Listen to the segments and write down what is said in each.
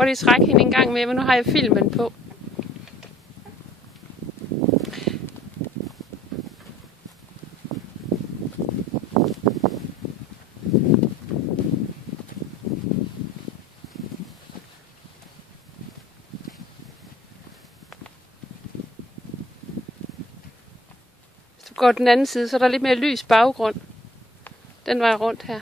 Prøv lige at trække hende en gang med, men nu har jeg filmen på. Hvis du går den anden side, så er der lidt mere lys baggrund. Den vej rundt her.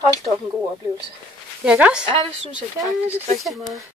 Hold da op, en god oplevelse. Ja, ikke også? Ja, det synes jeg faktisk rigtig meget.